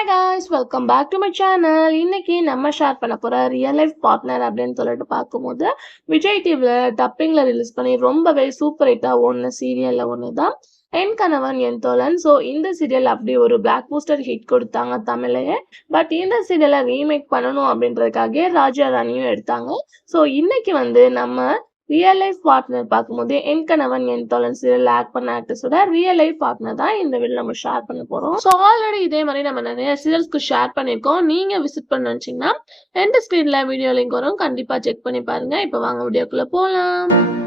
Hi guys, welcome back to my channel. இன்னைக்கு நம்ம share பண்ண போற ரியல் லைஃப் பார்ட்னர் அப்படின்னு சொல்லிட்டு பார்க்கும்போது விஜய் டிவில டப்பிங்ல ரிலீஸ் பண்ணி ரொம்பவே சூப்பர் ஹிட்டா ஓடின சீரியல்ல ஒண்ணுதான் என் கணவன் என் தோழன். ஸோ இந்த சீரியல் அப்படி ஒரு பிளாக் பூஸ்டர் ஹிட் கொடுத்தாங்க தமிழையே. பட் இந்த சீரியலை ரீமேக் பண்ணணும் அப்படின்றதுக்காக ராஜா ராணியும் எடுத்தாங்க. ஸோ இன்னைக்கு நம்ம ரியல் லைஃப் பார்ட்னர் பார்க்கும்போது என் கணவன் என் தோழன் சீரியல் ஆக்ட் பண்ண ஆக்டர்ஸோட ரியல் லைஃப் பார்ட்னர் தான் இந்த வீடியோ நம்ம ஷேர் பண்ண போறோம். ஸோ ஆல்ரெடி இதே மாதிரி நம்ம நிறைய சீரியல்ஸ்க்கு ஷேர் பண்ணியிருக்கோம். நீங்க விசிட் பண்ண நினைச்சீங்கன்னா எந்த ஸ்க்ரீன்ல வீடியோ லிங்க் வரும், கண்டிப்பா செக் பண்ணி பாருங்க. இப்போ வாங்க வீடியோக்குள்ள போலாம்.